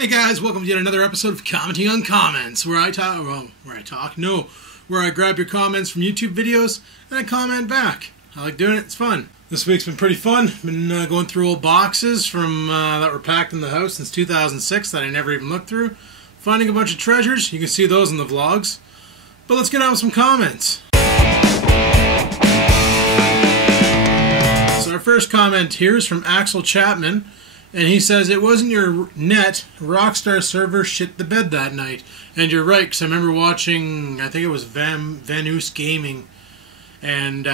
Hey guys, welcome to yet another episode of Commenting on Comments, where I grab your comments from YouTube videos and I comment back. I like doing it, it's fun. This week's been pretty fun. Been going through old boxes from that were packed in the house since 2006 that I never even looked through. Finding a bunch of treasures, you can see those in the vlogs. But let's get on with some comments. So our first comment here is from Axel Chapman. And he says, it wasn't your net, Rockstar server shit the bed that night. And you're right, because I remember watching, I think it was Vanus Gaming, and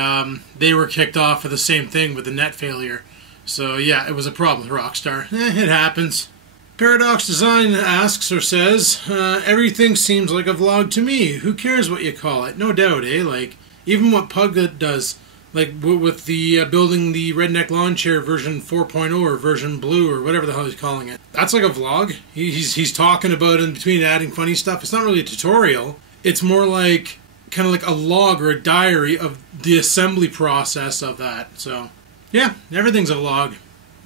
they were kicked off for the same thing with the net failure. So yeah, it was a problem with Rockstar. It happens. Paradox Design asks or says, everything seems like a vlog to me. Who cares what you call it? No doubt, eh? Like, even what Pug does. Like with the building the Redneck Lawn Chair version 4.0 or version blue or whatever the hell he's calling it. That's like a vlog. He's talking about in between adding funny stuff. It's not really a tutorial. It's more like kind of like a log or a diary of the assembly process of that. So yeah, everything's a vlog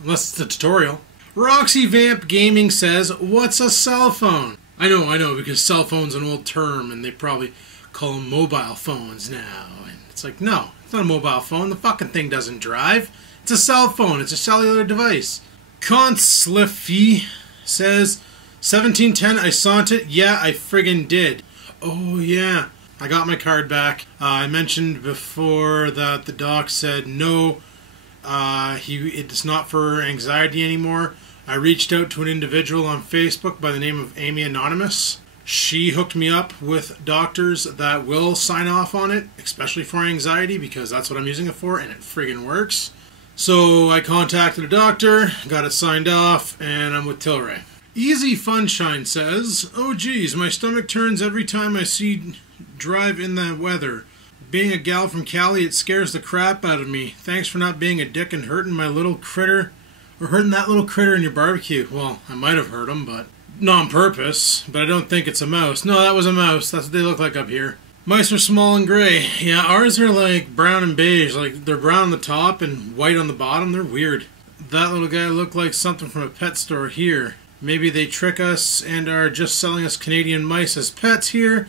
unless it's a tutorial. Roxy Vamp Gaming says, what's a cell phone? I know, because cell phone's an old term and they probably call them mobile phones now. And it's like, no. It's not a mobile phone. The fucking thing doesn't drive. It's a cell phone. It's a cellular device. Consliffy says, 1710, I sent it. Yeah, I friggin' did. Oh, yeah. I got my card back. I mentioned before that the doc said no, it's not for anxiety anymore. I reached out to an individual on Facebook by the name of Amy Anonymous. She hooked me up with doctors that will sign off on it, especially for anxiety, because that's what I'm using it for, and it friggin' works. So I contacted a doctor, got it signed off, and I'm with Tilray. Easy Funshine says, oh geez, my stomach turns every time I see drive in that weather. Being a gal from Cali, it scares the crap out of me. Thanks for not being a dick and hurting my little critter, or hurting that little critter in your barbecue. Well, I might have hurt him, but not on purpose, but I don't think it's a mouse. No, that was a mouse. That's what they look like up here. Mice are small and gray. Yeah, ours are like brown and beige. Like, they're brown on the top and white on the bottom. They're weird. That little guy looked like something from a pet store here. Maybe they trick us and are just selling us Canadian mice as pets here.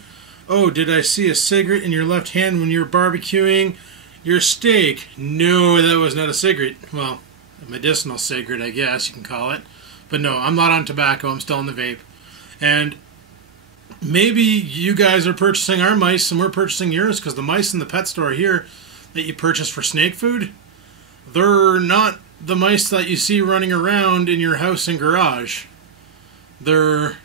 Oh, did I see a cigarette in your left hand when you were barbecuing your steak? No, that was not a cigarette. Well, a medicinal cigarette, I guess you can call it. But no, I'm not on tobacco, I'm still on the vape. And maybe you guys are purchasing our mice and we're purchasing yours, because the mice in the pet store here that you purchase for snake food, they're not the mice that you see running around in your house and garage. They're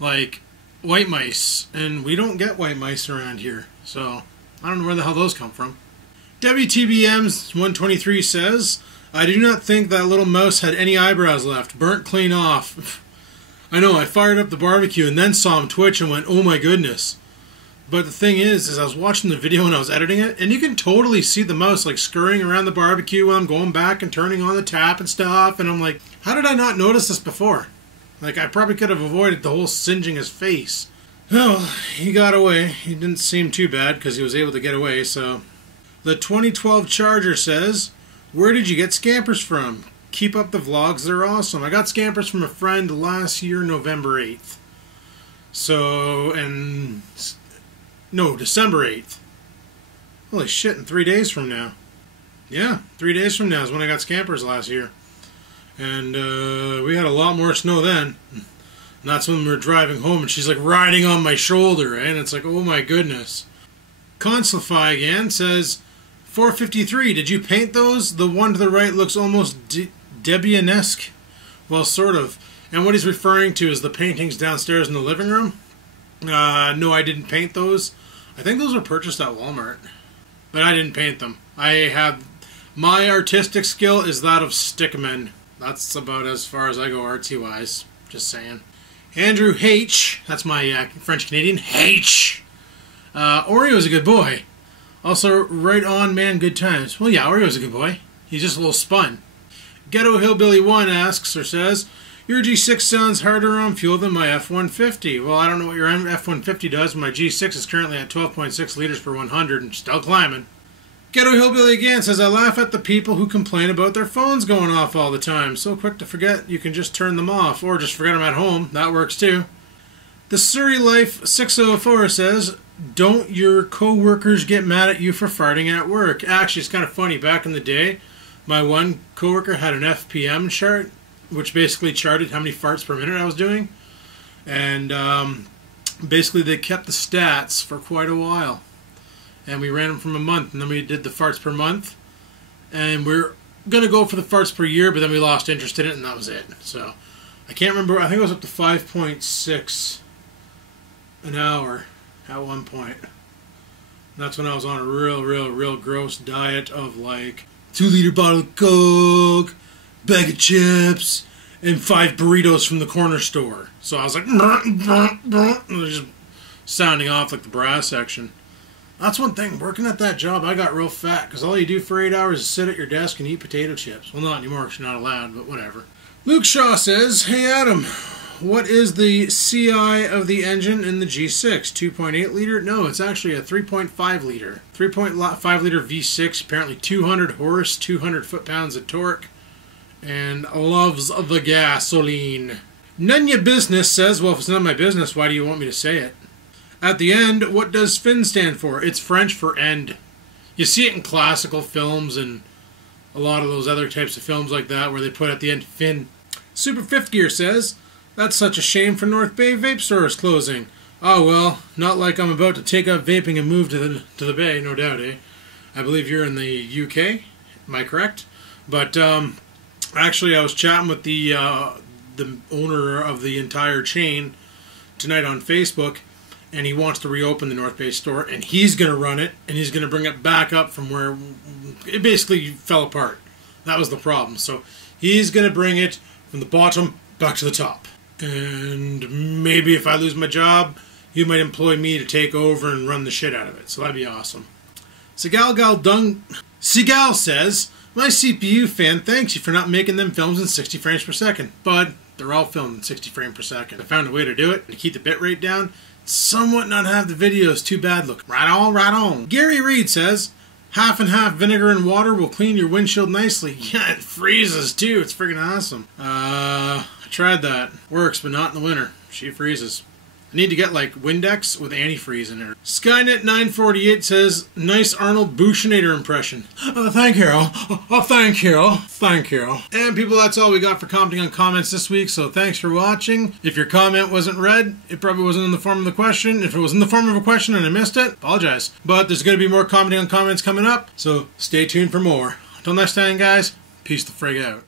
like white mice, and we don't get white mice around here. So I don't know where the hell those come from. WTBM's 123 says, I do not think that little mouse had any eyebrows left. Burnt clean off. I know, I fired up the barbecue and then saw him twitch and went, oh my goodness. But the thing is I was watching the video and I was editing it, and you can totally see the mouse like scurrying around the barbecue while I'm going back and turning on the tap and stuff. And I'm like, how did I not notice this before? Like, I probably could have avoided the whole singeing his face. Well, he got away. He didn't seem too bad because he was able to get away, so. The 2012 Charger says, where did you get Scampers from? Keep up the vlogs, they're awesome. I got Scampers from a friend last year, November 8th. So, December 8th. Holy shit, in 3 days from now. Yeah, 3 days from now is when I got Scampers last year. And we had a lot more snow then. And that's when we were driving home and she's like riding on my shoulder, right? And it's like, oh my goodness. Consulify again says, 453, did you paint those? The one to the right looks almost Debian-esque. Well, sort of. And what he's referring to is the paintings downstairs in the living room. No, I didn't paint those. I think those were purchased at Walmart. But I didn't paint them. My artistic skill is that of stickman. That's about as far as I go artsy-wise. Just saying. Andrew H. That's my French-Canadian. H. Oreo's a good boy. Also, right on, man, good times. Well, yeah, Oreo's a good boy. He's just a little spun. Ghetto Hillbilly 1 asks or says, your G6 sounds harder on fuel than my F-150. Well, I don't know what your F-150 does. My G6 is currently at 12.6 liters per 100 and still climbing. Ghetto Hillbilly again says, I laugh at the people who complain about their phones going off all the time. So quick to forget, you can just turn them off. Or just forget them at home. That works too. The Surrey Life 604 says, don't your co-workers get mad at you for farting at work? Actually, it's kind of funny. Back in the day, my one co-worker had an FPM chart, which basically charted how many farts per minute I was doing. And basically they kept the stats for quite a while. And we ran them from a month, and then we did the farts per month. And we're going to go for the farts per year, but then we lost interest in it, and that was it. So I can't remember. I think it was up to 5.6 an hour at one point. And that's when I was on a real gross diet of like 2-liter bottle of Coke, bag of chips, and 5 burritos from the corner store. So I was like, it was just sounding off like the brass section. That's one thing, working at that job, I got real fat, because all you do for 8 hours is sit at your desk and eat potato chips. Well, not anymore, because you're not allowed, but whatever. Luke Shaw says, hey Adam, what is the CI of the engine in the G6? 2.8 liter? No, it's actually a 3.5 liter. 3.5 liter V6, apparently 200 horse, 200 foot-pounds of torque, and loves the gasoline. None of your business says, well, if it's none of my business, why do you want me to say it? At the end, what does fin stand for? It's French for end. You see it in classical films and a lot of those other types of films like that where they put at the end fin. Super Fifth Gear says, that's such a shame for North Bay vape stores closing. Oh well, not like I'm about to take up vaping and move to the Bay, no doubt, eh? I believe you're in the UK, am I correct? But actually I was chatting with the owner of the entire chain tonight on Facebook, and he wants to reopen the North Bay store, and he's going to run it, and he's going to bring it back up from where it basically fell apart. That was the problem. So he's going to bring it from the bottom back to the top. And maybe if I lose my job, he might employ me to take over and run the shit out of it. So that'd be awesome. Seagal says, my CPU fan thanks you for not making them films in 60 frames per second. But they're all filmed in 60 frames per second. I found a way to do it, to keep the bitrate down, somewhat not have the videos too bad look. Right on, right on. Gary Reed says, half and half vinegar and water will clean your windshield nicely. Yeah, it freezes too. It's friggin' awesome. I tried that. Works, but not in the winter. She freezes. I need to get like Windex with antifreeze in it. Skynet 948 says, nice Arnold Bushinator impression. Thank you. Thank you. Thank you. And people, that's all we got for commenting on comments this week, so thanks for watching. If your comment wasn't read, it probably wasn't in the form of the question. If it was in the form of a question and I missed it, apologize. But there's going to be more commenting on comments coming up, so stay tuned for more. Until next time, guys, peace the frig out.